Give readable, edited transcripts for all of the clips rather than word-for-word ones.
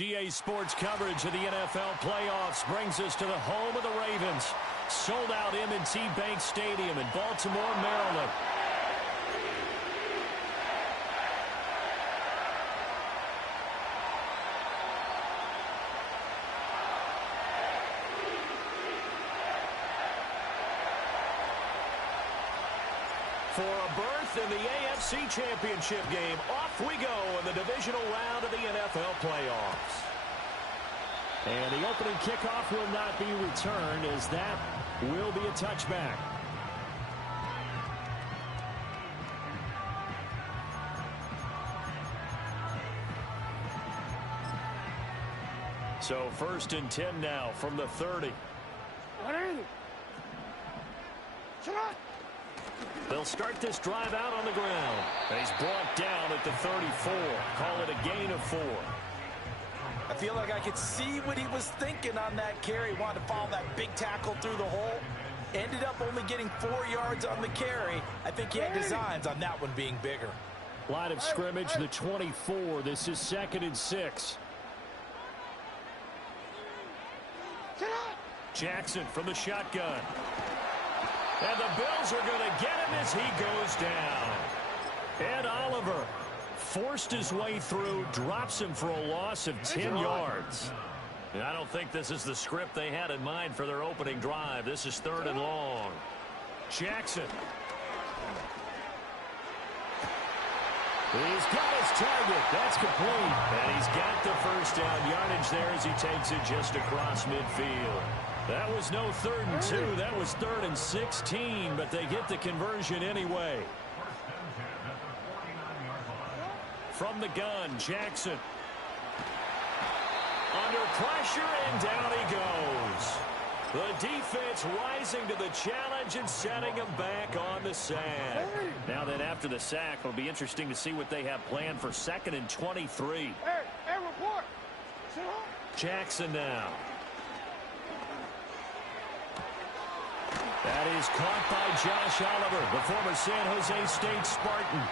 EA Sports coverage of the NFL playoffs brings us to the home of the Ravens. Sold out M&T Bank Stadium in Baltimore, Maryland. For a berth in the AFC Championship game, off we go in the divisional round of the NFL playoffs. And the opening kickoff will not be returned, as that will be a touchback. So 1st and 10 now from the 30. They'll start this drive out on the ground. And he's brought down at the 34. Call it a gain of 4. I feel like I could see what he was thinking on that carry. Wanted to follow that big tackle through the hole. Ended up only getting 4 yards on the carry. I think he had designs on that one being bigger. Line of scrimmage, the 24. This is 2nd and 6. Jackson from the shotgun. And the Bills are going to get him as he goes down. Ed Oliver forced his way through, drops him for a loss of 10 yards. And I don't think this is the script they had in mind for their opening drive. This is 3rd and long. Jackson. He's got his target. That's complete. And he's got the first down yardage there as he takes it just across midfield. That was no 3rd and 2. That was 3rd and 16, but they get the conversion anyway. From the gun, Jackson. Under pressure, and down he goes. The defense rising to the challenge and setting him back on the sack. Now then, after the sack, it'll be interesting to see what they have planned for 2nd and 23. Report. Jackson now. That is caught by Josh Oliver, the former San Jose State Spartan.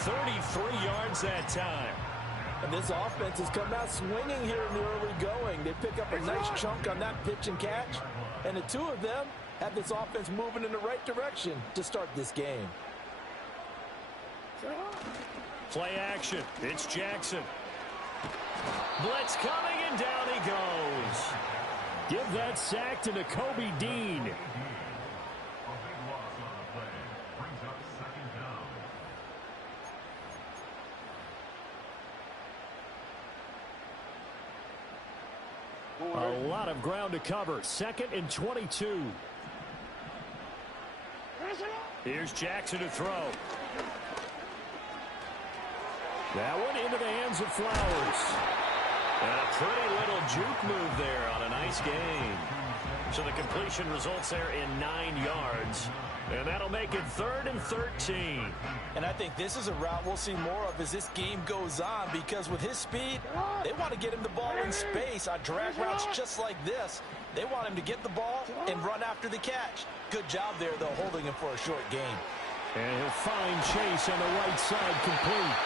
33 yards that time. And this offense has come out swinging here in the early going. They pick up a nice chunk on that pitch and catch. And the two of them have this offense moving in the right direction to start this game. Play action. It's Jackson. Blitz coming, and down he goes. Give that sack to Nakobe Dean. A lot of ground to cover. 2nd and 22. Here's Jackson to throw. That one into the hands of Flowers. And a pretty little juke move there on a nice gain. So the completion results there in 9 yards. And that'll make it 3rd and 13. And I think this is a route we'll see more of as this game goes on, because with his speed, they want to get him the ball in space on drag routes just like this. They want him to get the ball and run after the catch. Good job there, though, holding him for a short gain. And he'll find Chase on the right side, complete.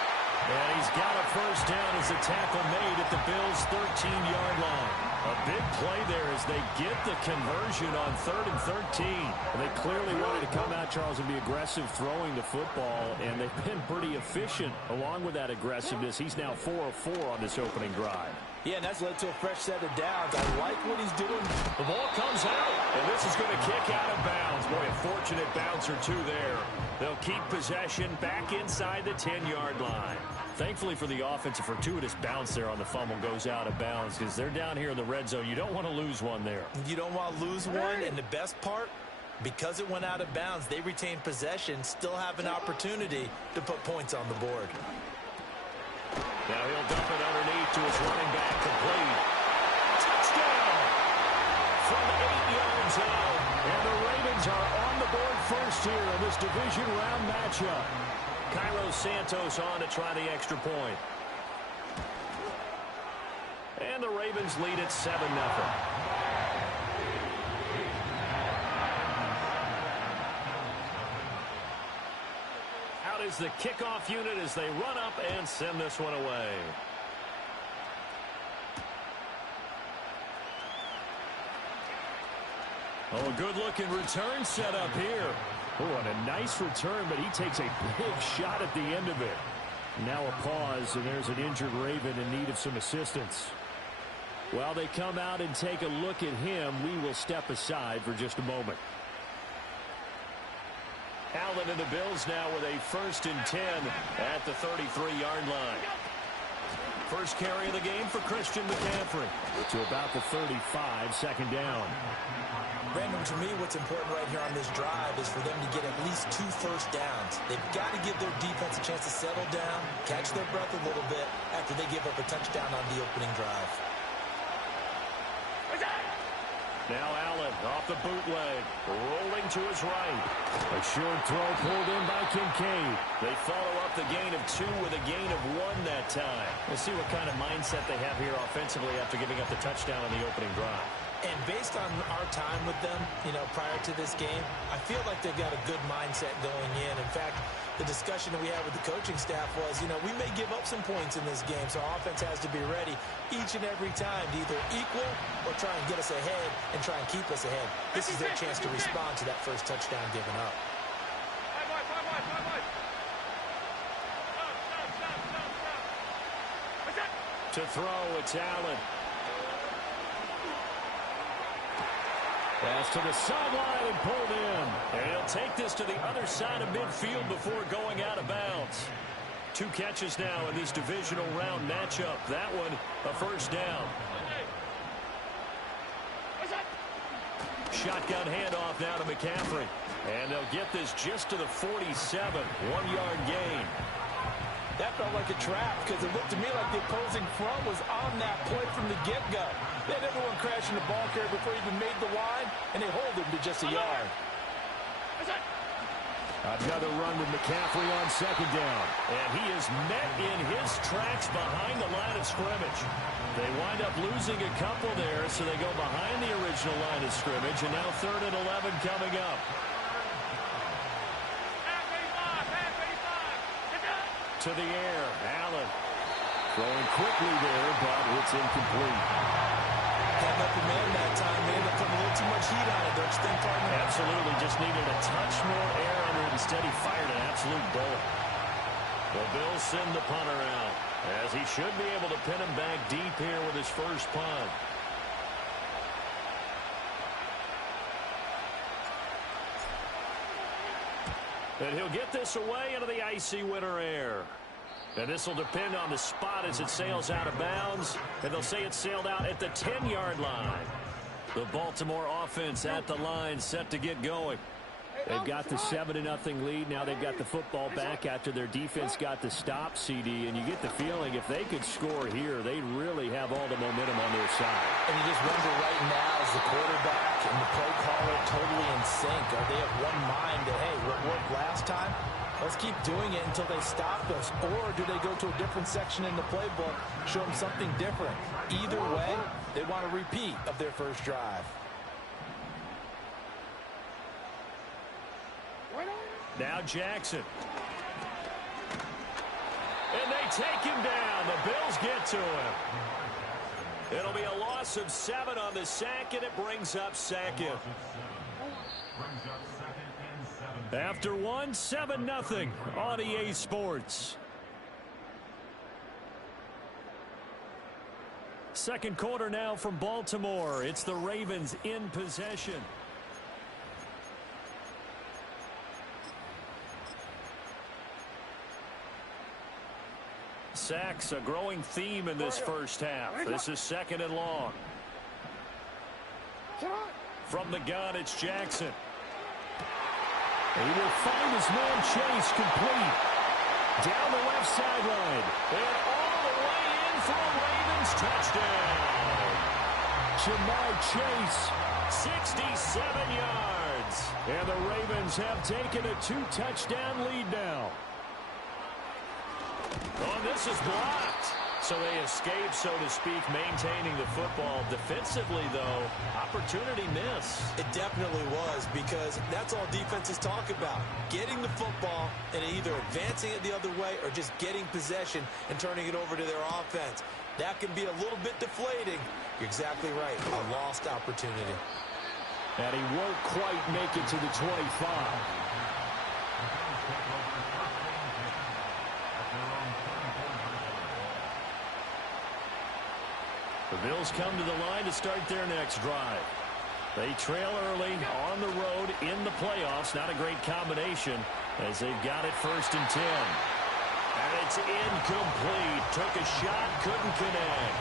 And he's got a first down as the tackle made at the Bills' 13-yard line. A big play there as they get the conversion on 3rd and 13. And they clearly wanted to come out, Charles, and be aggressive throwing the football, and they've been pretty efficient along with that aggressiveness. He's now 4 of 4 on this opening drive. Yeah, and that's led to a fresh set of downs. I like what he's doing. The ball comes out, and this is going to kick out of bounds. Boy, a fortunate bounce or two there. They'll keep possession back inside the 10-yard line. Thankfully for the offense, a fortuitous bounce there on the fumble goes out of bounds, because they're down here in the red zone. You don't want to lose one there. You don't want to lose one, and the best part, because it went out of bounds, they retain possession, still have an opportunity to put points on the board. Now he'll dump it underneath to his running back, complete. Touchdown! From 8 yards out. And the Ravens are on the board first here in this division round matchup. Cairo Santos on to try the extra point. And the Ravens lead at 7-0. Out is the kickoff unit as they run up and send this one away. Oh, a good-looking return set up here. Oh, and a nice return, but he takes a big shot at the end of it. Now a pause, and there's an injured Raven in need of some assistance. While they come out and take a look at him, we will step aside for just a moment. Allen and the Bills now with a 1st and 10 at the 33-yard line. First carry of the game for Christian McCaffrey. To about the 35, second down. Brandon, to me, what's important right here on this drive is for them to get at least 2 first downs. They've got to give their defense a chance to settle down, catch their breath a little bit after they give up a touchdown on the opening drive. Now Allen off the bootleg, rolling to his right. A short throw pulled in by Kincaid. They follow up the gain of 2 with a gain of 1 that time. We'll see what kind of mindset they have here offensively after giving up the touchdown on the opening drive. And based on our time with them, prior to this game, I feel like they've got a good mindset going in. In fact, the discussion that we had with the coaching staff was, we may give up some points in this game, so our offense has to be ready each and every time to either equal or try and get us ahead and try and keep us ahead. This is their chance to respond to that first touchdown given up. To throw, it's Allen. Pass to the sideline and pulled in. And he'll take this to the other side of midfield before going out of bounds. 2 catches now in this divisional round matchup. That one, a first down. Shotgun handoff now to McCaffrey. And they'll get this just to the 47. 1-yard gain. That felt like a trap because it looked to me like the opposing front was on that play from the get-go. They had everyone crashing the ball carrier before he even made the line, and they hold him to just a yard. Another run with McCaffrey on second down. And he is met in his tracks behind the line of scrimmage. They wind up losing a couple there, so they go behind the original line of scrimmage, and now 3rd and 11 coming up. To the air, Allen. Throwing quickly there, but it's incomplete. Had up the man that time. They ended up putting a little too much heat on it, don't you think, partner? Absolutely. Just needed a touch more air under it. Instead, he fired an absolute bullet. The Bills send the punter out, as he should be able to pin him back deep here with his first punt. And he'll get this away into the icy winter air. And this will depend on the spot as it sails out of bounds. And they'll say it sailed out at the 10-yard line. The Baltimore offense at the line, set to get going. They've got the 7-0 lead. Now they've got the football back after their defense got the stop, CD. And you get the feeling if they could score here, they really have all the momentum on their side. And you just wonder right now, is the quarterback and the play caller totally in sync? Are they of one mind that, hey, what worked last time? Let's keep doing it until they stop us. Or do they go to a different section in the playbook, show them something different? Either way, they want a repeat of their first drive. Now Jackson. And they take him down. The Bills get to him. It'll be a loss of 7 on the sack, and it brings up 2nd. After 1, 7-0 on EA Sports. Second quarter now from Baltimore. It's the Ravens in possession. Sacks, a growing theme in this first half. This is 2nd and long. From the gun, it's Jackson. He will find his man Chase complete. Down the left sideline. And all the way in for a Ravens touchdown. Jamar Chase. 67 yards. And the Ravens have taken a 2-touchdown lead now. Oh, this is blocked. So they escape, so to speak, maintaining the football. Defensively, though, opportunity miss. It definitely was, because that's all defenses talk about. Getting the football and either advancing it the other way or just getting possession and turning it over to their offense. That can be a little bit deflating. You're exactly right. A lost opportunity. And he won't quite make it to the 25. The Bills come to the line to start their next drive. They trail early on the road in the playoffs. Not a great combination as they've got it 1st and 10. And it's incomplete. Took a shot, couldn't connect.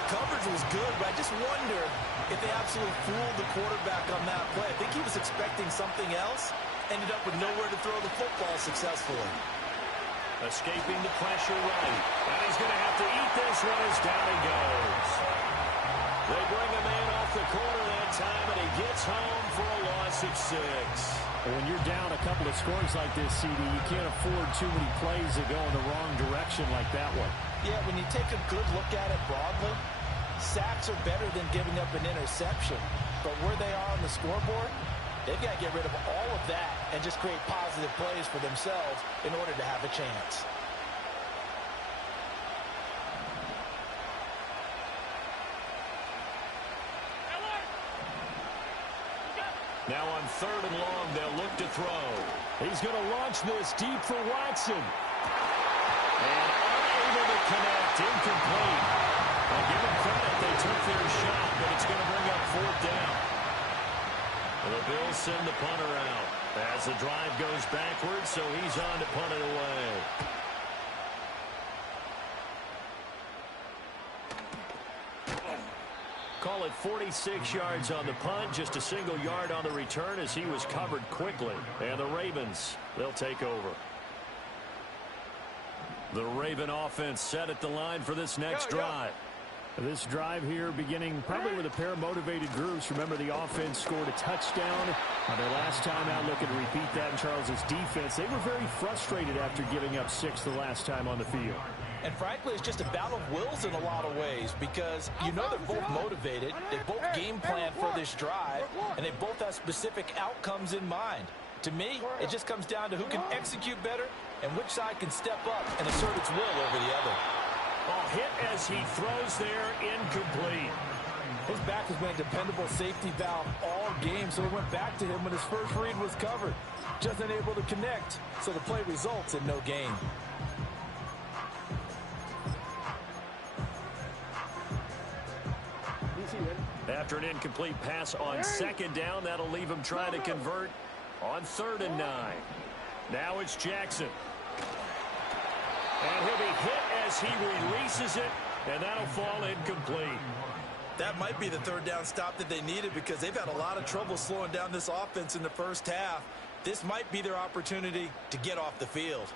The coverage was good, but I just wonder if they absolutely fooled the quarterback on that play. I think he was expecting something else. Ended up with nowhere to throw the football successfully. Escaping the pressure right. And he's going to have to eat this one as down he goes. They bring a man off the corner that time, and he gets home for a loss of 6. When you're down a couple of scores like this, CD, you can't afford too many plays that go in the wrong direction like that one. Yeah, when you take a good look at it broadly, sacks are better than giving up an interception. But where they are on the scoreboard, they've got to get rid of all of that and just create positive plays for themselves in order to have a chance. Now on 3rd and long, they'll look to throw. He's going to launch this deep for Watson. And unable to connect, incomplete. I'll give them credit, they took their shot, but it's going to bring up 4th down. The Bills send the punter out as the drive goes backwards, so he's on to punt it away. Call it 46 yards on the punt, just a single yard on the return as he was covered quickly. And the Ravens, they'll take over. The Raven offense set at the line for this next drive. This drive here beginning probably with a pair of motivated groups. Remember, the offense scored a touchdown on their last time out, looking to repeat that in Charles's defense. They were very frustrated after giving up 6 the last time on the field. And frankly, it's just a battle of wills in a lot of ways because you know they're both motivated, they both game plan for this drive, and they both have specific outcomes in mind. To me, it just comes down to who can execute better and which side can step up and assert its will over the other. Oh, hit as he throws there, incomplete. His back has been a dependable safety valve all game, so he went back to him when his first read was covered. Just unable to connect, so the play results in no gain. After an incomplete pass on 2nd down, that'll leave him trying to convert on 3rd and 9. Now it's Jackson. And he'll be hit as he releases it, and that'll fall incomplete. That might be the 3rd down stop that they needed because they've had a lot of trouble slowing down this offense in the first half. This might be their opportunity to get off the field.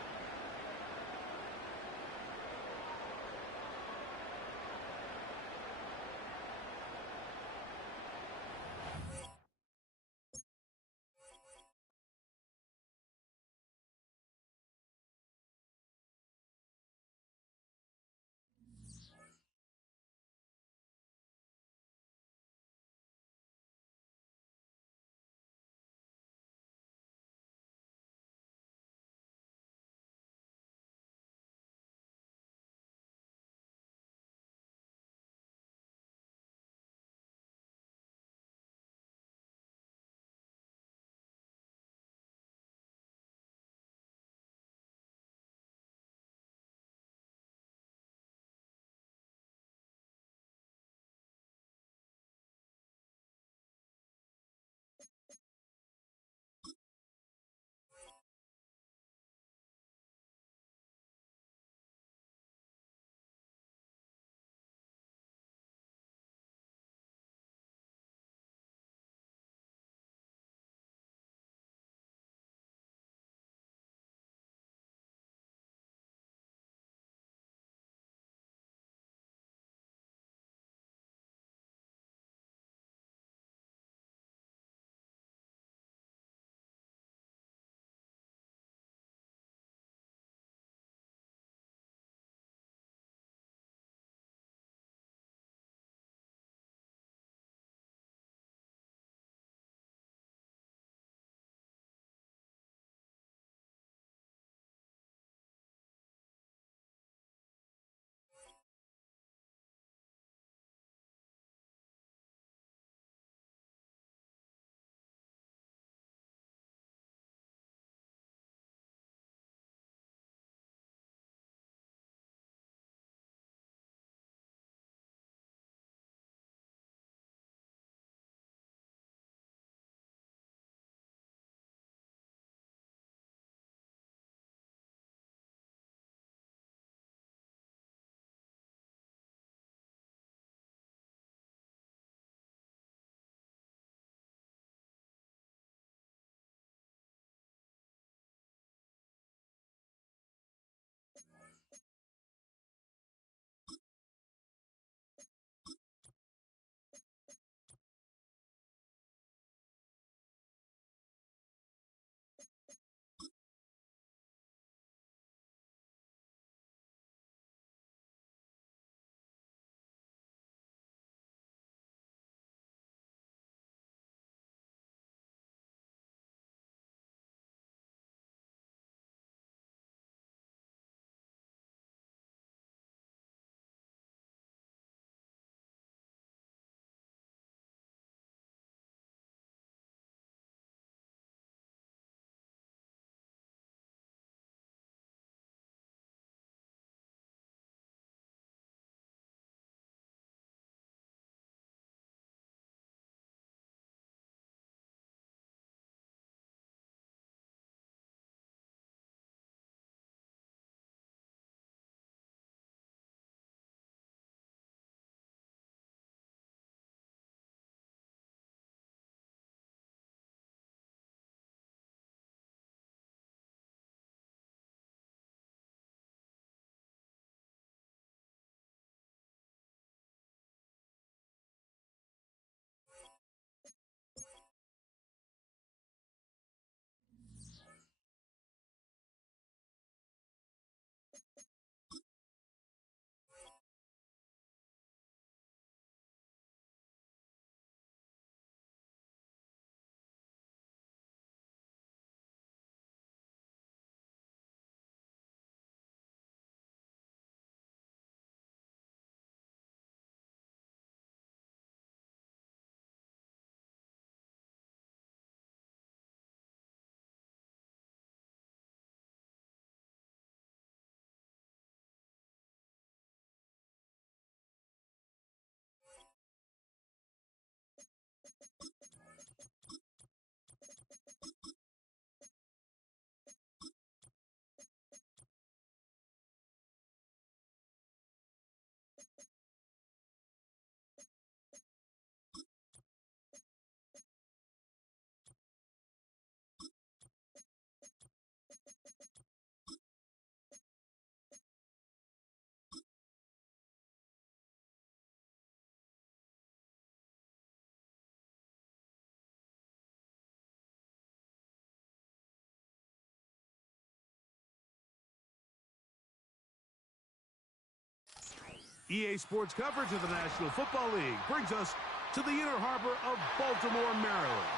EA Sports coverage of the National Football League brings us to the inner harbor of Baltimore, Maryland,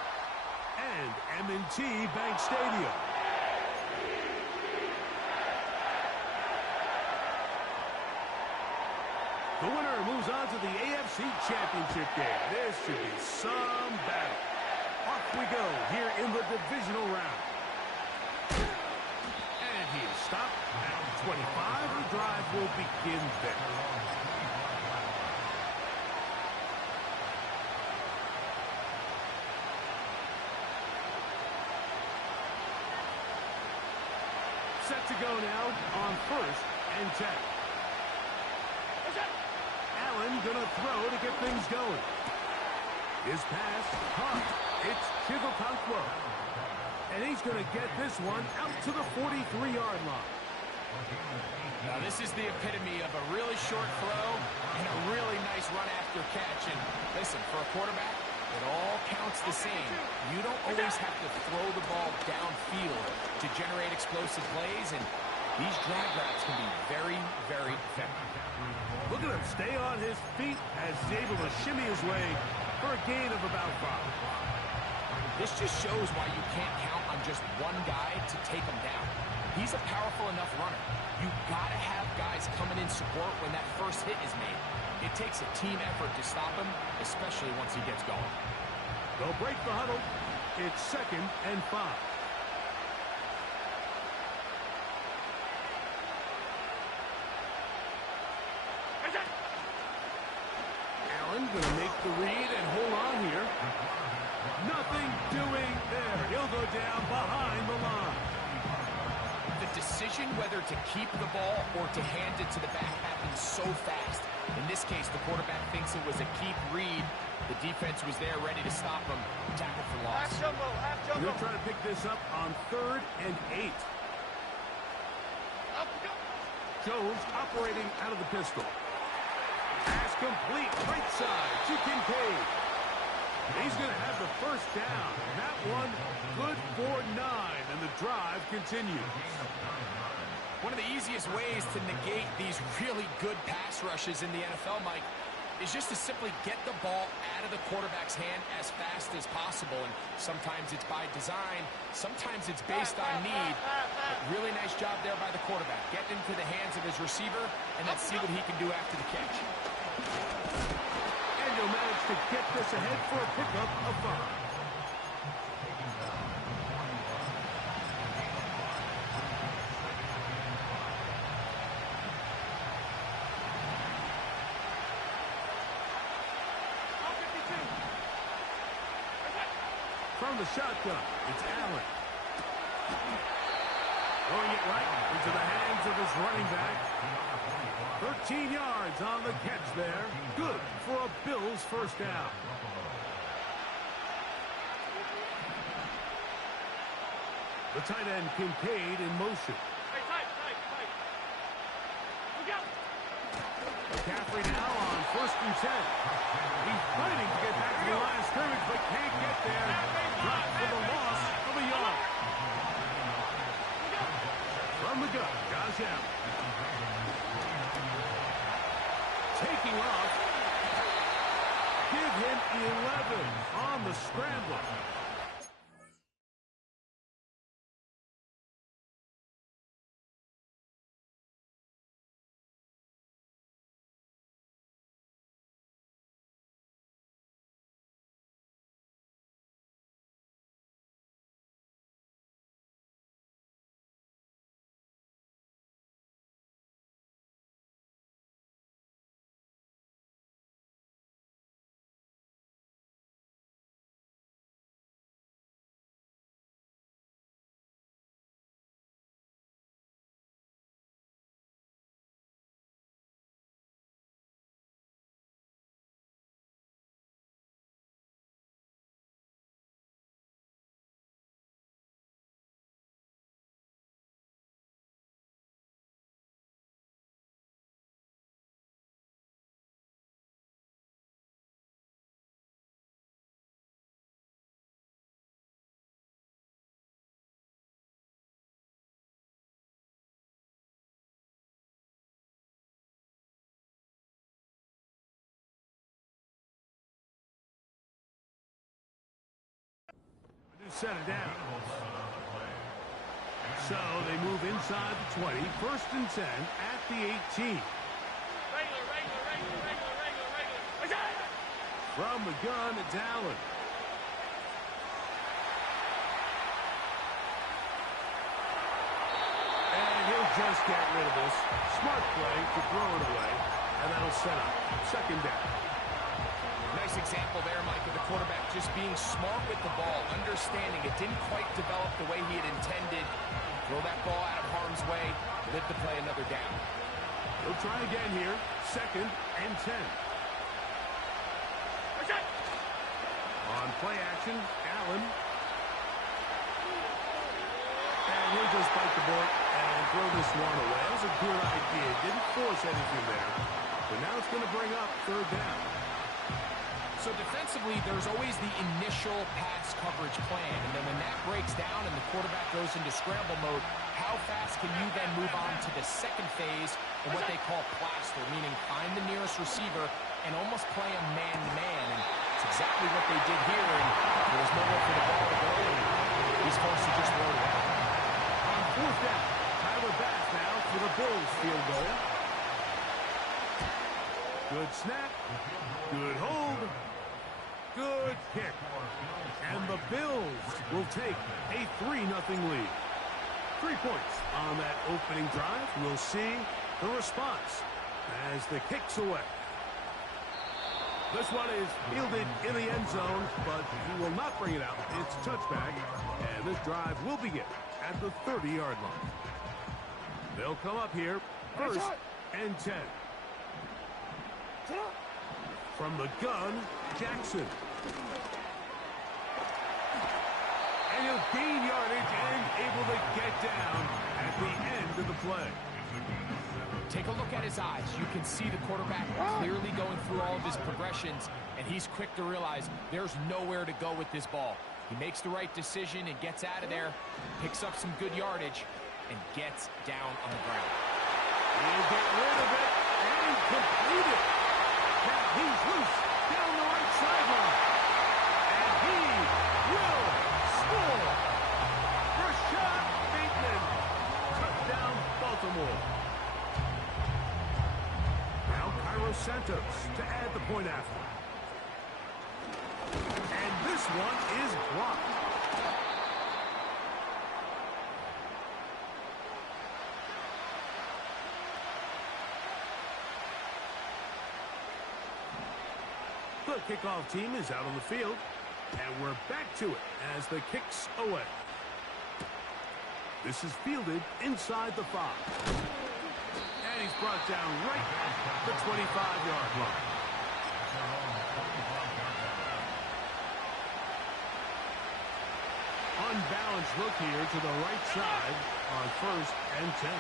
and M&T Bank Stadium. The winner moves on to the AFC Championship game. This should be some battle. Off we go here in the divisional round. And he is stopped at 25. The drive will begin there. Set to go now on 1st and 10. Allen gonna throw to get things going. His pass, caught. It's Chigokonkwo. And he's gonna get this one out to the 43-yard line. Now this is the epitome of a really short throw and a really nice run after catch. And listen, for a quarterback, it all counts the same. You don't always have to throw the ball downfield to generate explosive plays, and these drag routes can be very, very effective. Look at him stay on his feet as he's able to shimmy his way for a gain of about 5. This just shows why you can't count on just one guy to take him down. He's a powerful enough runner. You've got to have guys coming in support when that first hit is made. It takes a team effort to stop him, especially once he gets going. They'll break the huddle. It's 2nd and 5. Allen gonna make the read and hold on here. Nothing doing there. He'll go down behind the line. The decision whether to keep the ball or to hand it to the back happens so fast. In this case, the quarterback thinks it was a keep read. The defense was there ready to stop him. Tackle for loss. They're trying to pick this up on 3rd and 8. Jones operating out of the pistol. Pass complete, right side to Kincaid. He's going to have the first down. That one good for 9, and the drive continues. One of the easiest ways to negate these really good pass rushes in the NFL, Mike, is just to simply get the ball out of the quarterback's hand as fast as possible. And sometimes it's by design, sometimes it's based on need. But really nice job there by the quarterback. Get into the hands of his receiver, and let's see what he can do after the catch. And he'll manage to get this ahead for a pickup of 5. From the shotgun, it's Allen. Throwing it right into the hands of his running back. 13 yards on the catch there. Good for a Bills first down. The tight end Kincaid in motion. McCaffrey now on 1st and 10. He's fighting to get back to the line of scrimmage, but can't get there. Dropped for the loss of a yard. From the gun, Josh Allen. Taking off. Give him 11 on the scramble. set it down. So they move inside the 20. First and 10 at the 18. From the gun, it's Allen. And he'll just get rid of this. Smart play to throw it away. And that'll set up second down. Nice example there, Mike, of the quarterback just being smart with the ball, understanding it didn't quite develop the way he had intended. Throw that ball out of harm's way, live to play another down. He'll try again here. Second and 10. On play action, Allen. And he'll just bite the bullet and throw this one away. That was a good idea. Didn't force anything there. But now it's going to bring up third down. So defensively, there's always the initial pass coverage plan. And then when that breaks down and the quarterback goes into scramble mode, how fast can you then move on to the second phase of what they call plaster, meaning find the nearest receiver and almost play a man-to-man. And it's exactly what they did here. And there was nowhere for the ball to go, and he's forced to just throw it out. On fourth down, Tyler Bass now for the Bills field goal. Good snap. Good hold. Good kick. And the Bills will take a 3-0 lead. 3 points on that opening drive. We'll see the response as the kick's away. This one is fielded in the end zone, but he will not bring it out. It's touchback, and this drive will begin at the 30-yard line. They'll come up here first and 10. From the gun, Jackson. And he'll gain yardage and able to get down at the end of the play. Take a look at his eyes. You can see the quarterback clearly going through all of his progressions, and he's quick to realize there's nowhere to go with this ball. He makes the right decision and gets out of there, picks up some good yardage, and gets down on the ground. He'll get rid of it and complete it. Now he's loose down the right sideline. And he will score. Rashad Bateman. Touchdown, Baltimore. Now Cairo Santos to add the point after. And this one is blocked. The kickoff team is out on the field, and we're back to it as the kick's away. This is fielded inside the 5. And he's brought down right at the 25-yard line. Unbalanced look here to the right side on first and 10.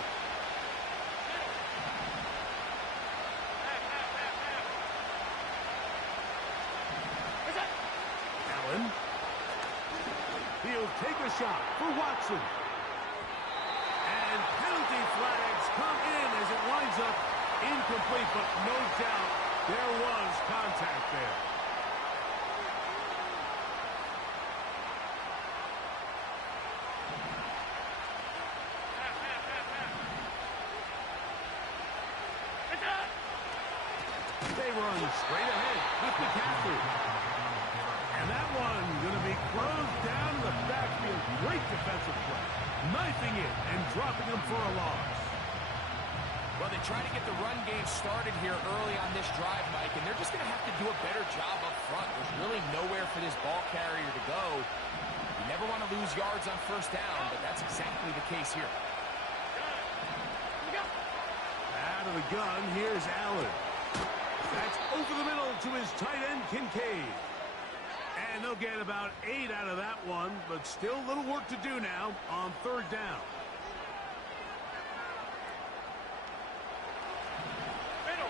He'll take a shot for Watson. And penalty flags come in as it winds up incomplete, but no doubt there was contact there. They run straight ahead with McCaffrey. And that one going to be closed down in the backfield. Great defensive play. Knifing it and dropping him for a loss. Well, they try to get the run game started here early on this drive, Mike, and they're just going to have to do a better job up front. There's really nowhere for this ball carrier to go. You never want to lose yards on first down, but that's exactly the case here. Out of the gun, here's Allen. That's over the middle to his tight end, Kincaid. And they'll get about 8 out of that one, but still a little work to do now on third down. Middle.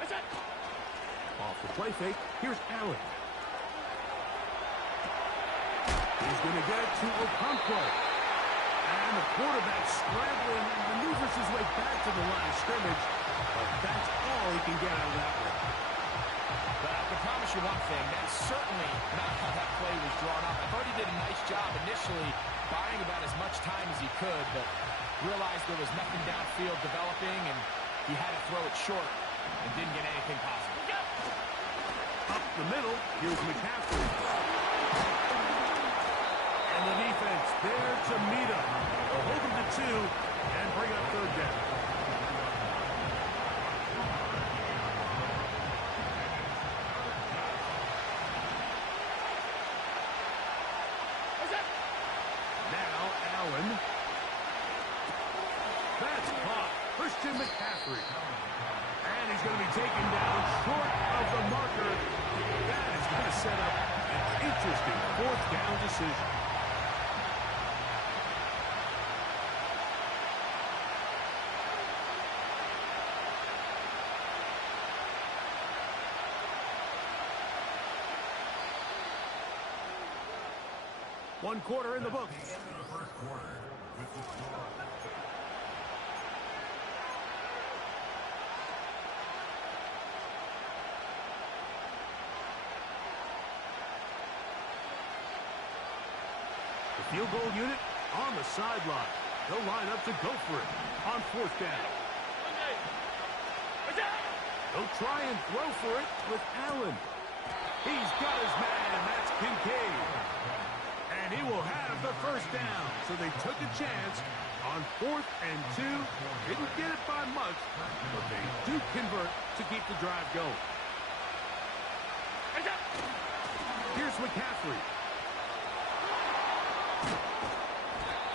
That's it. Off the play fake, here's Allen. He's going to get it to Okonkwo. And the quarterback scrambling, maneuvers his way back to the line of scrimmage. But that's all he can get out of that one. I can promise you one thing, that's certainly not how that play was drawn up. I thought he did a nice job initially buying about as much time as he could, but realized there was nothing downfield developing, and he had to throw it short and didn't get anything positive. Up the middle, here's McCaffrey. And the defense there to meet him. They'll hold him to 2 and bring up third down. Now Allen. That's caught. Christian McCaffrey. And he's going to be taken down short of the marker. That is going to set up an interesting fourth down decision. One quarter in the book. The field goal unit on the sideline. They'll line up to go for it on fourth down. They'll try and throw for it with Allen. He's got his man. That's Kincaid. And he will have the first down. So they took a chance on 4th and 2. Didn't get it by much, but they do convert to keep the drive going. Here's McCaffrey.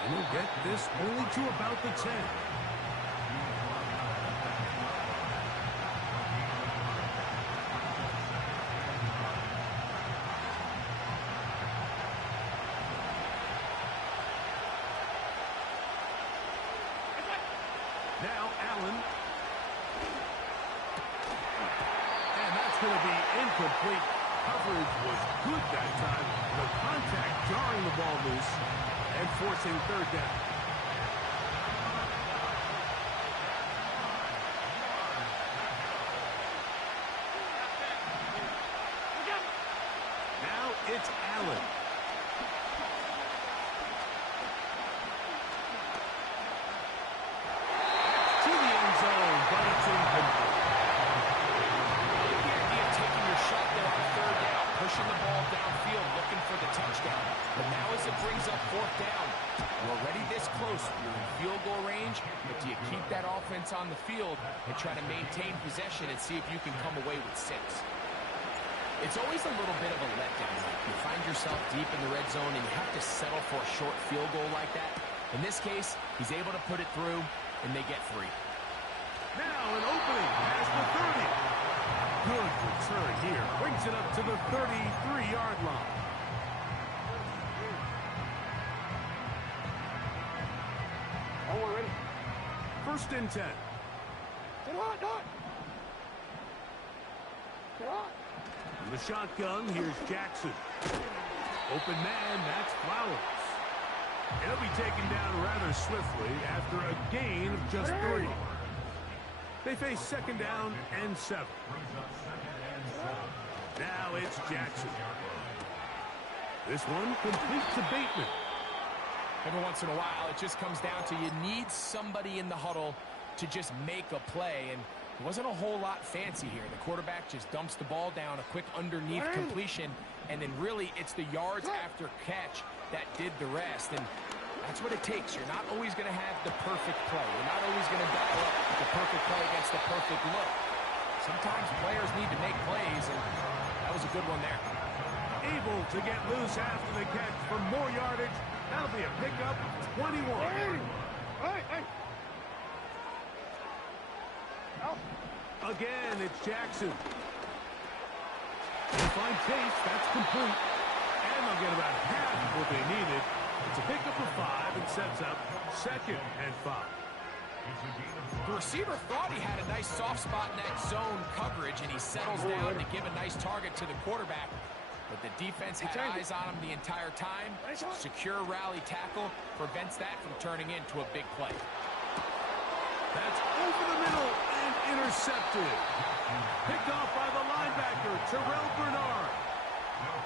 And he'll get this only to about the 10. Now Allen. And that's going to be incomplete. Coverage was good that time. The contact jarring the ball loose and forcing third down. Now it's Allen. To the end zone, but it's incomplete. The idea of taking your shot there on third down, pushing the ball downfield, looking for the touchdown. But now as it brings up fourth down, you're already this close. You're in field goal range, but do you keep that offense on the field and try to maintain possession and see if you can come away with 6? It's always a little bit of a letdown. You find yourself deep in the red zone and you have to settle for a short field goal like that. In this case, he's able to put it through, and they get 3. Now an opening past the 30. Good return here. Brings it up to the 33-yard line. Oh, we're ready. 1st and 10. Get on, Dot. Get on. In the shotgun, here's Jackson. Open man, that's Flowers. He'll be taken down rather swiftly after a gain of just 3. They face 2nd down and 7. Now it's Jackson. This one complete to Bateman. Every once in a while, it just comes down to you need somebody in the huddle to just make a play, and it wasn't a whole lot fancy here. The quarterback just dumps the ball down, a quick underneath completion, and then really it's the yards after catch that did the rest, and that's what it takes. You're not always going to have the perfect play. You're not always going to dial up the perfect play against the perfect look. Sometimes players need to make plays, and that was a good one there. Able to get loose after the catch for more yardage. That'll be a pickup, 21. Hey. Again, it's Jackson. They find Chase, that's complete. And they'll get about half of what they needed. It's a pickup of 5 and sets up 2nd and 5. The receiver thought he had a nice soft spot in that zone coverage, and he settles down to give a nice target to the quarterback. But the defense had eyes on him the entire time. Secure rally tackle prevents that from turning into a big play. That's over the middle and intercepted. Picked off by the linebacker. linebacker, Terrell Bernard.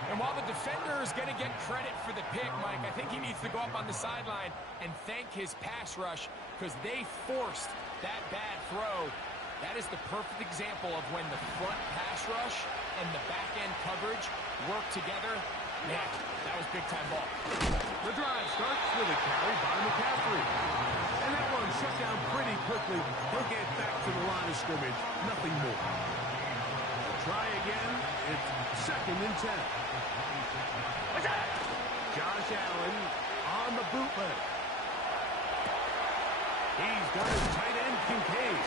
And while the defender is going to get credit for the pick, Mike, I think he needs to go up on the sideline and thank his pass rush because they forced that bad throw. That is the perfect example of when the front pass rush and the back-end coverage work together. Man, that was big-time ball. The drive starts with a carry by McCaffrey. And that one shut down pretty quickly. He'll get back to the line of scrimmage. Nothing more. Try again. It's 2nd and 10. Josh Allen on the bootleg. He's got his tight end, Kincaid.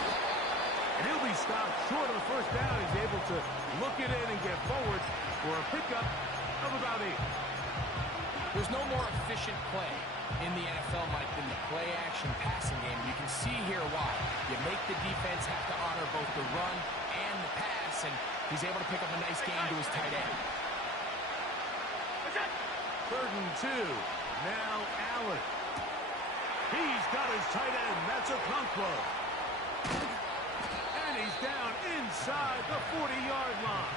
And he'll be stopped short of the first down. He's able to look it in and get forward for a pickup of about 8. There's no more efficient play in the NFL, Mike, than the play-action passing game. You can see here why. You make the defense have to honor both the run and the pass, and he's able to pick up a nice gain to his tight end. 3rd and 2. Now Allen. He's got his tight end. That's a Okonkwo. And he's down inside the 40-yard line.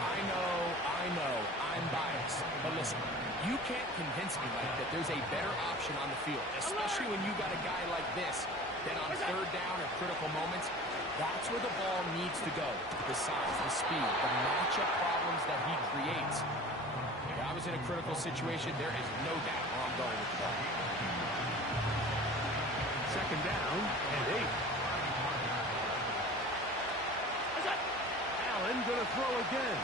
I know, I'm biased. But listen, you can't convince me, Mike, that there's a better option on the field, especially when you got a guy like this, that on 3rd down or critical moments, that's where the ball needs to go. The size, the speed, the matchup problems that he creates. If I was in a critical situation, there is no doubt where I'm going with the ball. 2nd down and 8. Allen going to throw again.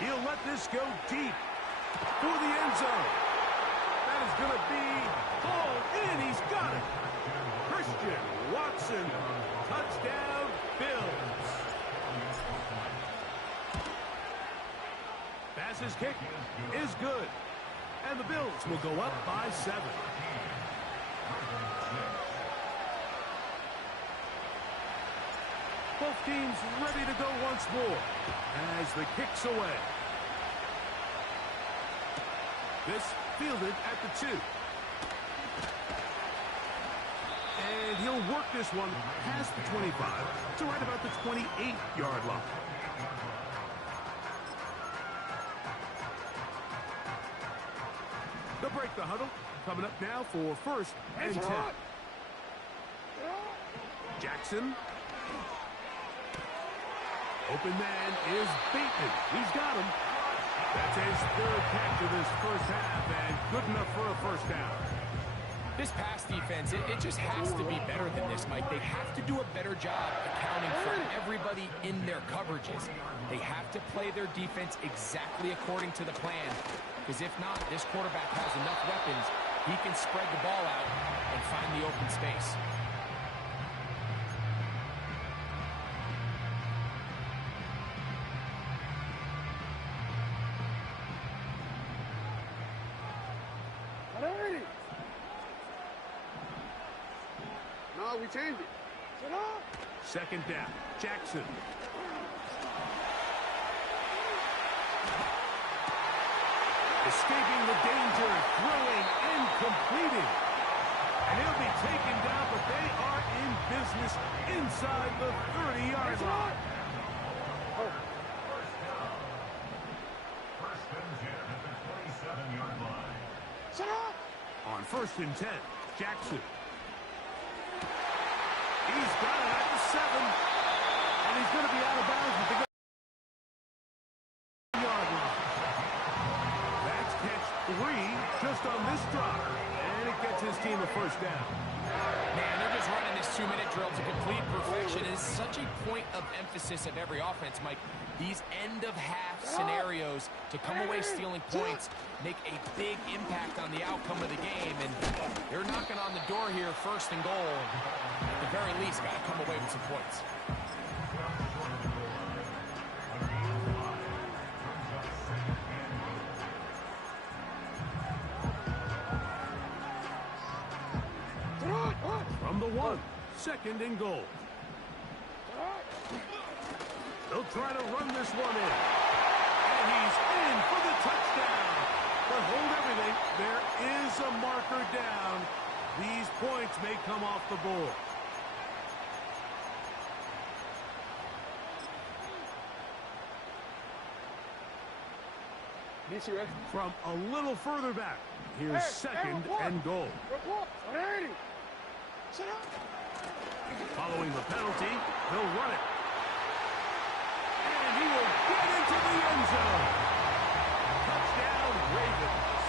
He'll let this go deep for the end zone. That is going to be hauled in. He's got it. Christian Watson, touchdown, Bills. Pass's kick is good. And the Bills will go up by 7. Both teams ready to go once more as the kick's away. This fielded at the 2. And he'll work this one past the 25 to right about the 28-yard line. They'll break the huddle. Coming up now for 1st and 10. Jackson. Open man is Bateman. He's got him. That's his 3rd catch of this first half, and good enough for a first down. This pass defense, it just has to be better than this, Mike. They have to do a better job accounting for everybody in their coverages. They have to play their defense exactly according to the plan, because if not, this quarterback has enough weapons. He can spread the ball out and find the open space. No, we changed it. 2nd down. Jackson. Escaping the danger, throwing and completing. And he'll be taken down, but they are in business inside the 30-yard line. On 1st and 10, Jackson. He's got it at the 7. And he's going to be out of bounds with the yard line. That's catch 3 just on this drive. And it gets his team a first down. Man, they're just running this 2-minute drill to complete perfection. It is such a point of emphasis of every offense, Mike. These end-of-half scenarios to come away stealing points make a big impact on the outcome of the game. And they're knocking on the door here, 1st and goal. At the very least, got to come away with some points. From the 1, 2nd and goal. They'll try to run this one in. And he's in for the touchdown. But hold everything. There is a marker down. These points may come off the board. From a little further back, here's second and goal. Following the penalty, they'll run it. And he will get into the end zone. Touchdown, Ravens.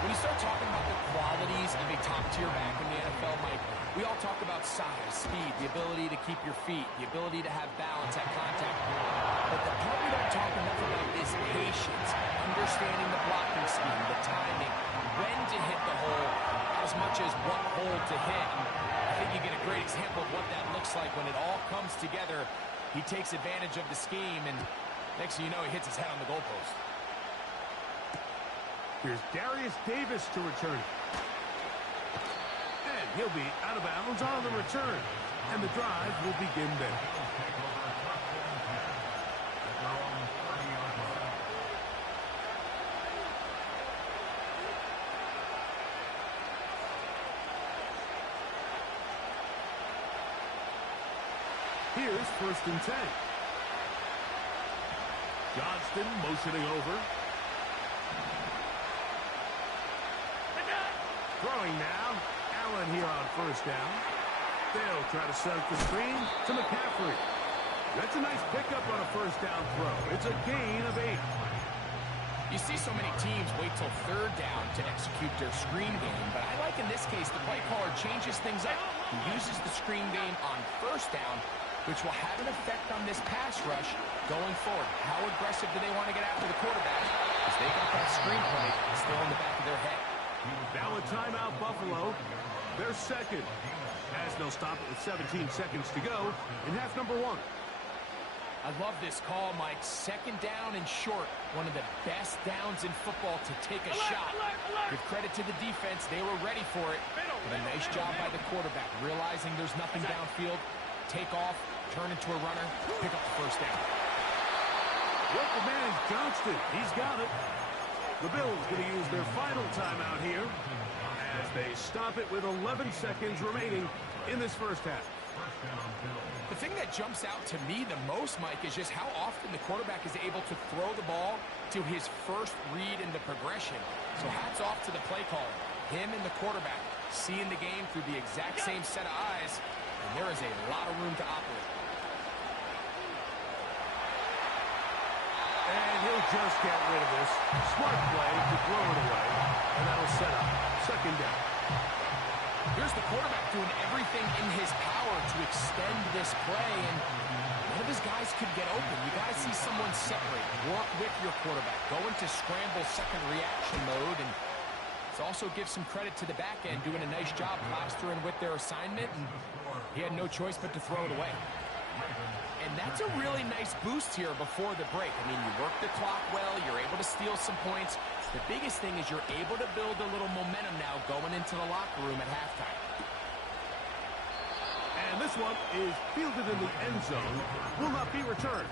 When you start talking about the qualities of a top-tier back in the NFL, Mike, we all talk about size, speed, the ability to keep your feet, the ability to have balance at contact. But the part we don't talk enough about is patience, understanding the blocking scheme, the timing, when to hit the hole, as much as what hole to hit. And I think you get a great example of what that looks like when it all comes together. He takes advantage of the scheme, and next thing you know, he hits his head on the goalpost. Here's Darius Davis to return. And he'll be out of bounds on the return. And the drive will begin there. Here's 1st and 10. Johnston motioning over. Throwing now. Allen here on 1st down. They'll try to set up the screen to McCaffrey. That's a nice pickup on a 1st down throw. It's a gain of 8. You see so many teams wait till 3rd down to execute their screen game, but I like in this case the play caller changes things up. He uses the screen game on 1st down, which will have an effect on this pass rush going forward. How aggressive do they want to get after the quarterback? Because they got that screen play still in the back of their head. Now a timeout, Buffalo. They're second. As they'll stop it with 17 seconds to go in half number 1. I love this call, Mike. 2nd down and short. One of the best downs in football to take a shot. Give credit to the defense. They were ready for it. And a nice job by the quarterback, realizing there's nothing downfield. Take off, turn into a runner, pick up the 1st down. What the man is Johnston. He's got it. The Bills going to use their final timeout here as they stop it with 11 seconds remaining in this 1st half. The thing that jumps out to me the most, Mike, is just how often the quarterback is able to throw the ball to his first read in the progression. So hats off to the play caller. Him and the quarterback seeing the game through the exact same set of eyes, and there is a lot of room to operate. And he'll just get rid of this. Smart play to throw it away, and that'll set up 2nd down. Here's the quarterback doing everything in his power to extend this play, and one of his guys could get open. You got to see someone separate, work with your quarterback, go into scramble second reaction mode, and it also gives some credit to the back end doing a nice job plastering with their assignment, and he had no choice but to throw it away. And that's a really nice boost here before the break. I mean, you work the clock well, you're able to steal some points. The biggest thing is you're able to build a little momentum now going into the locker room at halftime. And this one is fielded in the end zone, will not be returned.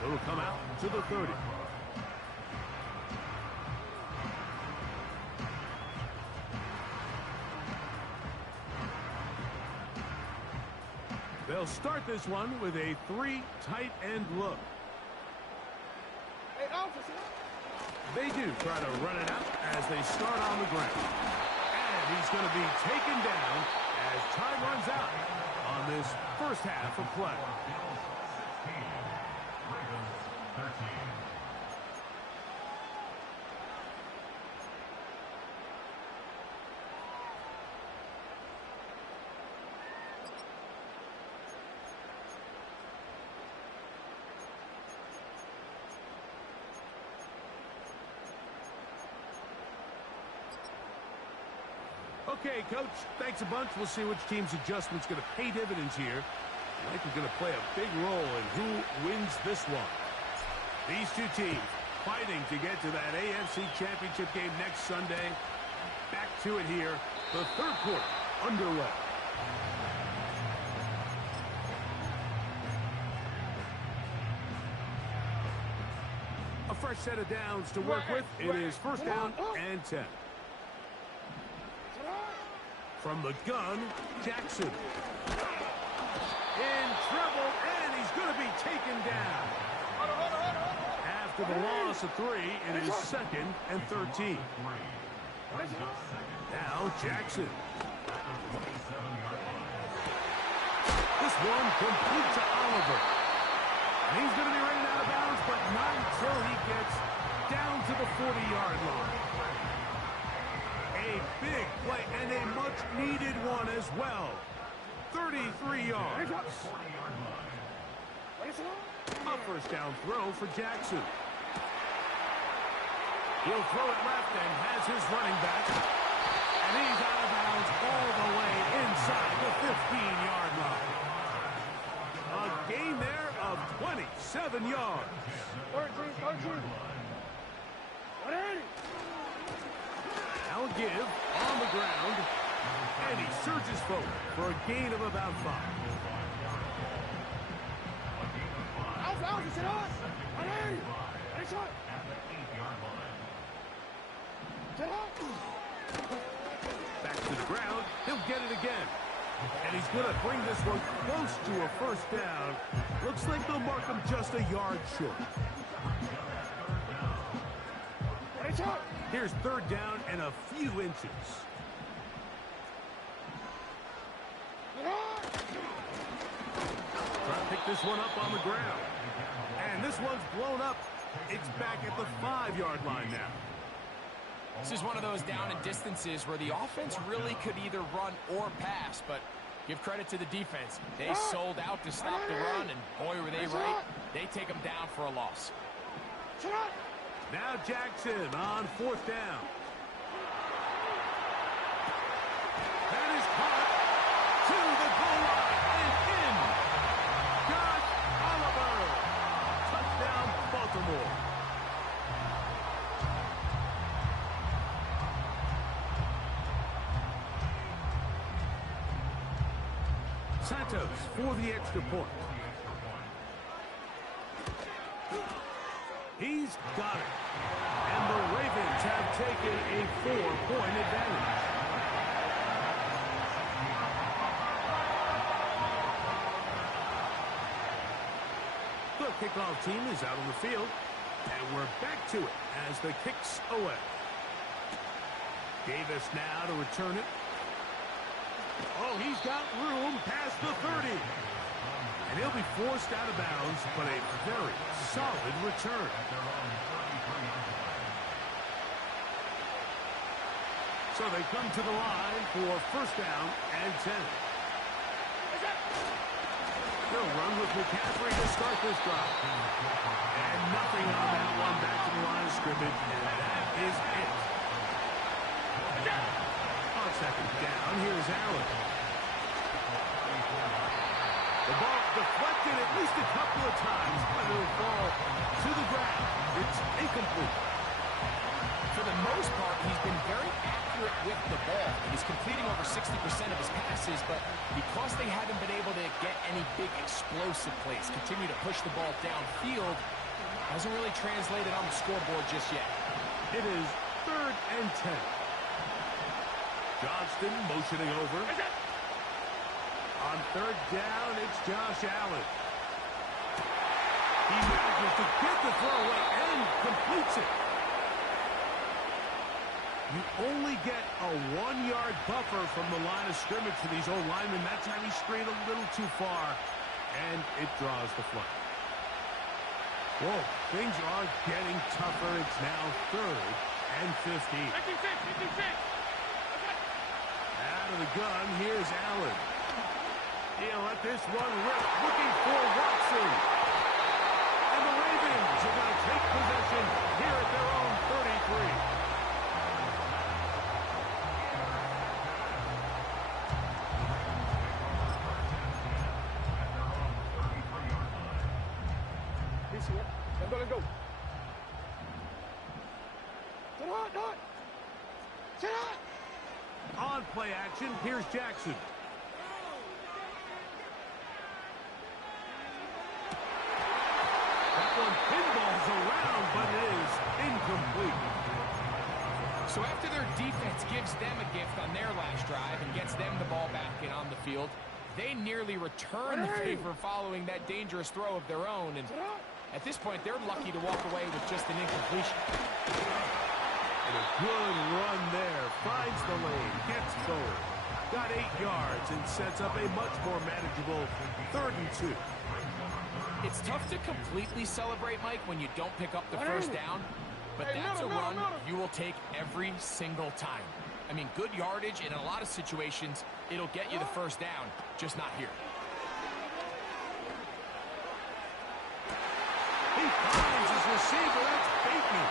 So it'll come out to the 30. They'll start this one with a 3 tight end look. They do try to run it out as they start on the ground. And he's going to be taken down as time runs out on this 1st half of play. Okay, Coach, thanks a bunch. We'll see which team's adjustment's going to pay dividends here. I think we're going to play a big role in who wins this one. These two teams fighting to get to that AFC Championship game next Sunday. Back to it here. The 3rd quarter underway. A fresh set of downs to work with. It is 1st down and 10. From the gun, Jackson. In trouble, and he's going to be taken down. After the loss of 3, it is 2nd and 13. Now Jackson. This one complete to Oliver. And he's going to be running out of bounds, but not until he gets down to the 40-yard line. A big play and a much-needed one as well. 33 yards. A first down throw for Jackson. He'll throw it left and has his running back. And he's out of bounds all the way inside the 15-yard line. A gain there of 27 yards. 13. Now a give on the ground. And he surges forward for a gain of about 5. Back to the ground. He'll get it again. And he's going to bring this one close to a first down. Looks like they'll mark him just a yard short. Here's 3rd down and a few inches. Try to pick this one up on the ground. And this one's blown up. It's back at the 5-yard line now. This is one of those down and distances where the offense really could either run or pass, but give credit to the defense. They sold out to stop the run, and boy, were they right. They take them down for a loss. Now Jackson on 4th down. That is caught to the goal line and in. Josh Oliver. Touchdown, Baltimore. Santos for the extra point. He's got it. And the Ravens have taken a 4-point advantage. The kickoff team is out on the field. And we're back to it as the kick's away. Davis now to return it. Oh, he's got room past the 30. And he'll be forced out of bounds, but a very solid return. So they come to the line for first down and 10. They'll run with McCaffrey to start this drive. And nothing on that one, back to the line of scrimmage, and that is it. On 2nd down, here's Allen. The ball deflected at least a couple of times, but it'll fall to the ground. It's incomplete. For the most part, he's been very accurate with the ball. He's completing over 60% of his passes, but because they haven't been able to get any big explosive plays, continue to push the ball downfield, hasn't really translated on the scoreboard just yet. It is 3rd and 10. Johnston motioning over. On 3rd down, it's Josh Allen. He manages to get the throw away and completes it. You only get a 1-yard buffer from the line of scrimmage for these old linemen. That time he strayed a little too far, and it draws the flag. Whoa, things are getting tougher. It's now 3rd and 15. 56. Out of the gun, here's Allen. He'll let this one rip, looking for Watson. And the Ravens are going to take possession here at their own 33. Let's go. On play action, here's Jackson. That one pinballs around, but it is incomplete. So after their defense gives them a gift on their last drive and gets them the ball back and on the field, they nearly return the favor following that dangerous throw of their own, and At this point, they're lucky to walk away with just an incompletion. And a good run there. Finds the lane. Gets forward. Got 8 yards and sets up a much more manageable 3rd and 2. It's tough to completely celebrate, Mike, when you don't pick up the first down. But that's a run you will take every single time. I mean, good yardage, and in a lot of situations, it'll get you the first down, just not here. He finds his receiver. That's Bateman.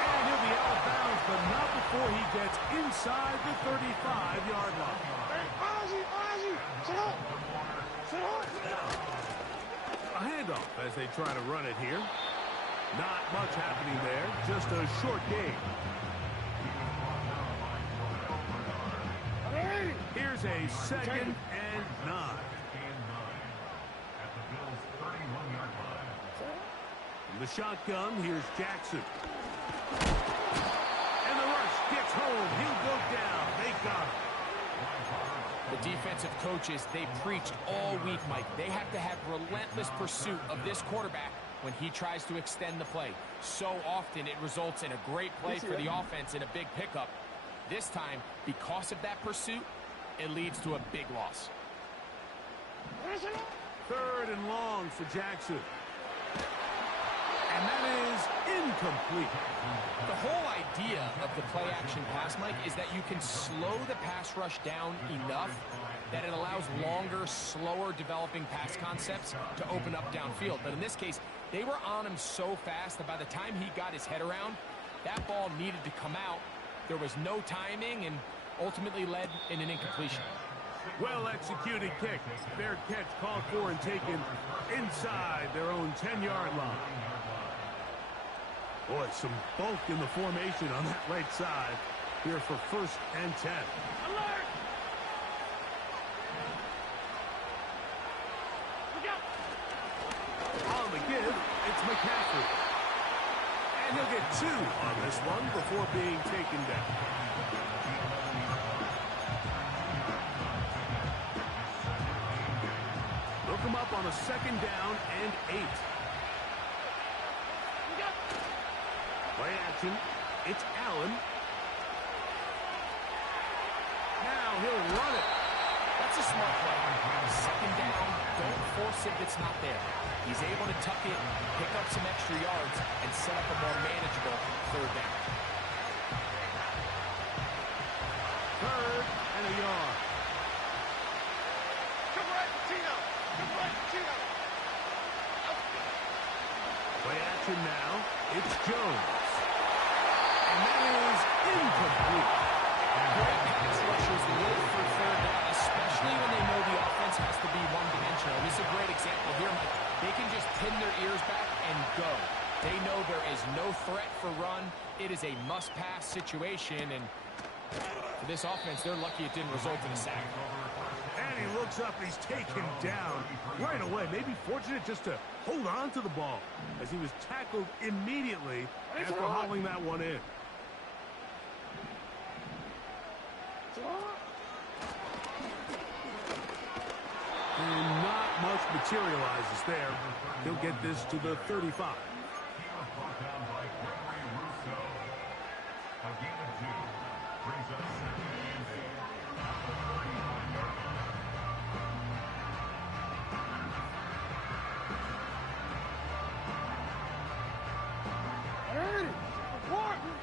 And he'll be out of bounds, but not before he gets inside the 35-yard line. A handoff as they try to run it here. Not much happening there. Just a short game. Here's a 2nd and 9. From the shotgun, here's Jackson. And the rush gets home. He'll go down. They got him. The defensive coaches, they preached all week, Mike. They have to have relentless pursuit of this quarterback when he tries to extend the play. So often it results in a great play for the offense and a big pickup. This time, because of that pursuit, it leads to a big loss. 3rd and long for Jackson. And that is incomplete. The whole idea of the play-action pass, Mike, is that you can slow the pass rush down enough that it allows longer, slower developing pass concepts to open up downfield. But in this case, they were on him so fast that by the time he got his head around, that ball needed to come out. There was no timing and ultimately led in an incompletion. Well-executed kick. Fair catch called for and taken inside their own 10-yard line. Boy, some bulk in the formation on that right side here for 1st and 10. Alert! On the give, it's McCaffrey. And he'll get 2 on this one before being taken down. Look him up on a 2nd down and 8. Play action. It's Allen. Now he'll run it. That's a smart play. 2nd down, don't force it if it's not there. He's able to tuck it, pick up some extra yards, and set up a more manageable 3rd down. 3rd and a yard. Come right, Tino. Come right, Tino. Play action now. It's Jones. And that is incomplete. Great pass rushers live for 3rd down, especially when they know the offense has to be one-dimensional. This is a great example here, Mike. They can just pin their ears back and go. They know there is no threat for run. It is a must-pass situation, and for this offense, they're lucky it didn't result in a sack. And he looks up, he's taken down right away. Maybe fortunate just to hold on to the ball as he was tackled immediately after hauling that one in. And not much materializes there. He'll get this to the 35.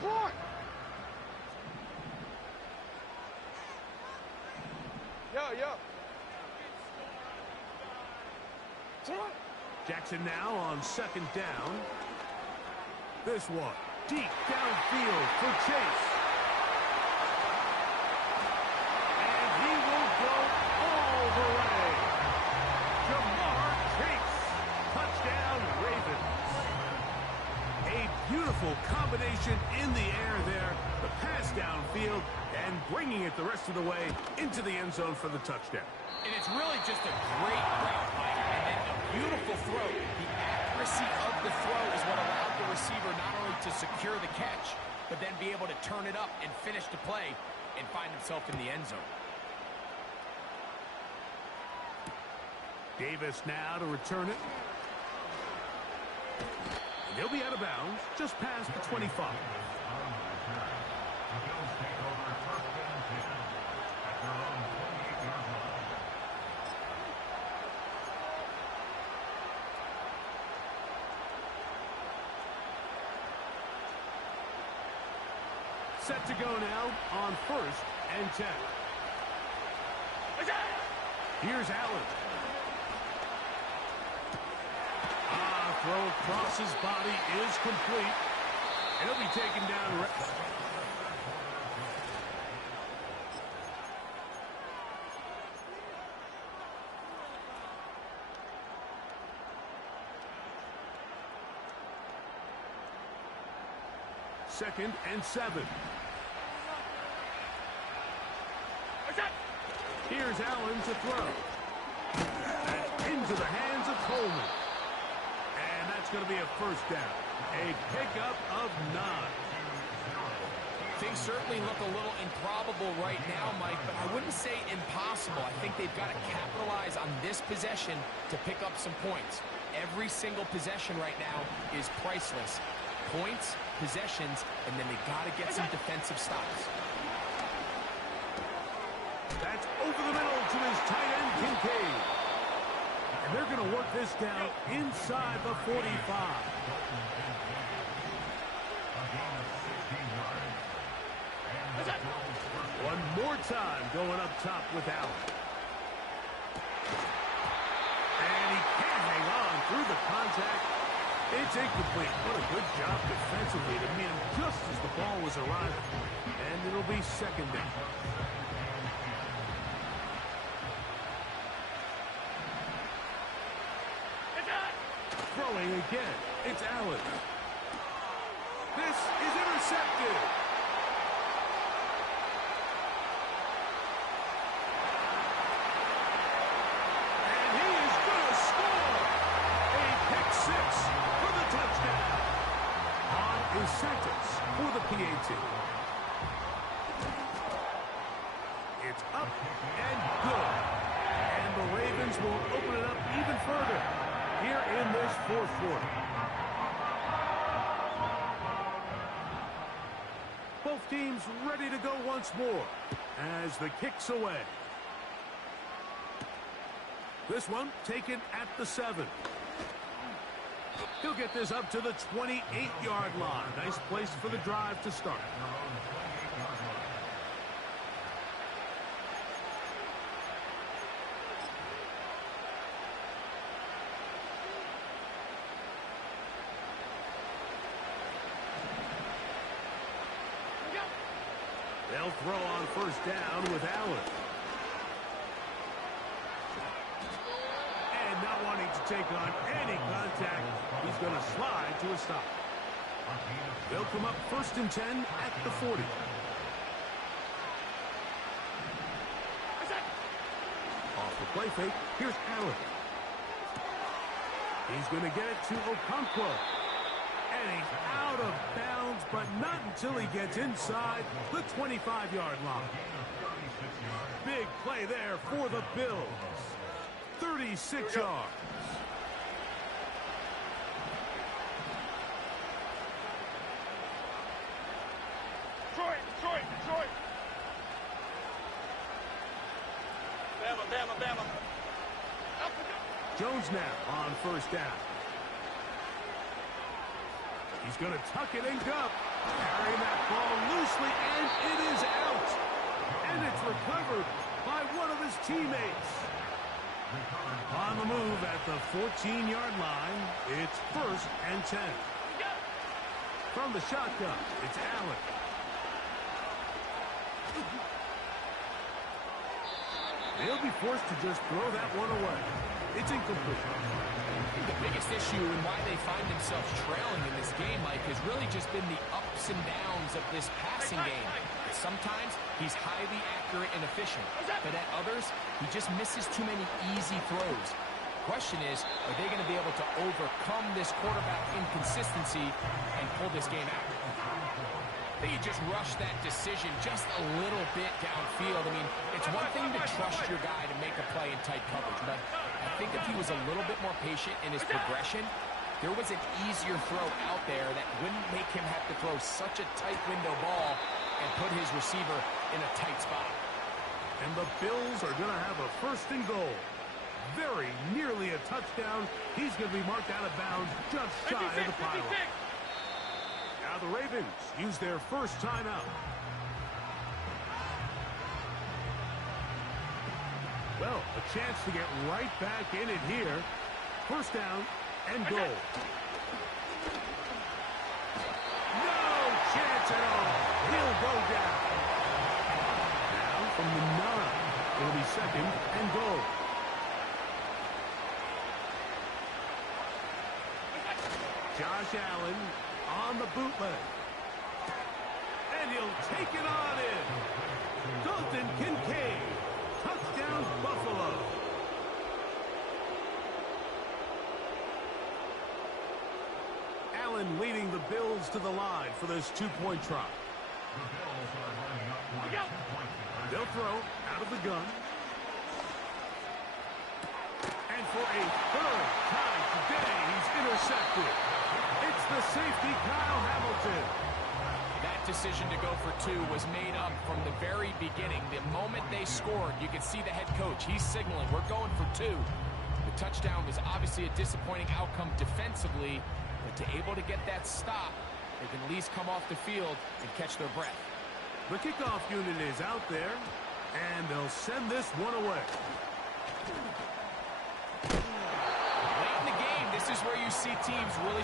Report! Yo. Jackson now on 2nd down. This one deep downfield for Chase. And he will go all the way. Jamar Chase. Touchdown Ravens. A beautiful combination in the air there. The pass downfield and bringing it the rest of the way into the end zone for the touchdown. And it's really just a great route, Mike, and then a beautiful throw. The accuracy of the throw is what allowed the receiver not only to secure the catch, but then be able to turn it up and finish the play and find himself in the end zone. Davis now to return it. He'll be out of bounds just past the 25. Set to go now on 1st and 10. Here's Allen. Throw across his body is complete. And he'll be taken down. Second and 7. Here's Allen to throw. And into the hands of Coleman. And that's going to be a first down. A pickup of 9. Things certainly look a little improbable right now, Mike, but I wouldn't say impossible. I think they've got to capitalize on this possession to pick up some points. Every single possession right now is priceless. Points, possessions, and then they got to get some defensive stops. That's over the middle to his tight end, Kincaid. And they're going to work this down inside the 45. One more time going up top with Allen. And he can't hang on through the contact. It's incomplete. What a good job defensively to meet him just as the ball was arriving. And it'll be second down. Throwing again. It's Allen. This is intercepted. And he is going to score. A pick 6 for the touchdown. On is Santos for the PAT. It's up and good. And the Ravens will open it up even further here in this fourth quarter. Both teams ready to go once more as the kick's away. This one taken at the 7. He'll get this up to the 28-yard line. Nice place for the drive to start. They'll throw on first down with Allen. And not wanting to take on any contact, he's going to slide to a stop. They'll come up 1st and 10 at the 40. Off the play fake, here's Allen. He's going to get it to Okonkwo. And he's out of bounds, but not until he gets inside the 25-yard line. Big play there for the Bills. 36 yards. Detroit. Bama. Jones now on first down. He's going to tuck it and go. Carrying that ball loosely, and it is out. And it's recovered by one of his teammates. On the move at the 14-yard line, it's 1st and 10. From the shotgun, it's Allen. He'll be forced to just throw that one away. It's incomplete. The biggest issue and why they find themselves trailing in this game, Mike, has really just been the ups and downs of this passing game. Sometimes he's highly accurate and efficient, but at others, he just misses too many easy throws. Question is, are they going to be able to overcome this quarterback inconsistency and pull this game out? I think he just rushed that decision just a little bit downfield. I mean, it's one thing to trust your guy to make a play in tight coverage, but I think if he was a little bit more patient in his progression, there was an easier throw out there that wouldn't make him have to throw such a tight window ball and put his receiver in a tight spot. And the Bills are going to have a 1st and goal. Very nearly a touchdown. He's going to be marked out of bounds just shy of the pylon. Now the Ravens use their first timeout. Well, a chance to get right back in it here. 1st down and goal. No chance at all. He'll go down. Now from the 9. It'll be 2nd and goal. Josh Allen on the bootleg. And he'll take it on in. Dalton Kincaid. Touchdown, Buffalo. Allen leading the Bills to the line for this 2-point try. They'll throw out of the gun. And for a 3rd time today, he's intercepted. It's the safety, Kyle Hamilton. That decision to go for 2 was made up from the very beginning. The moment they scored, you could see the head coach. He's signaling, we're going for 2. The touchdown was obviously a disappointing outcome defensively, but to able to get that stop, they can at least come off the field and catch their breath. The kickoff unit is out there, and they'll send this one away. Late in the game, this is where you see teams really...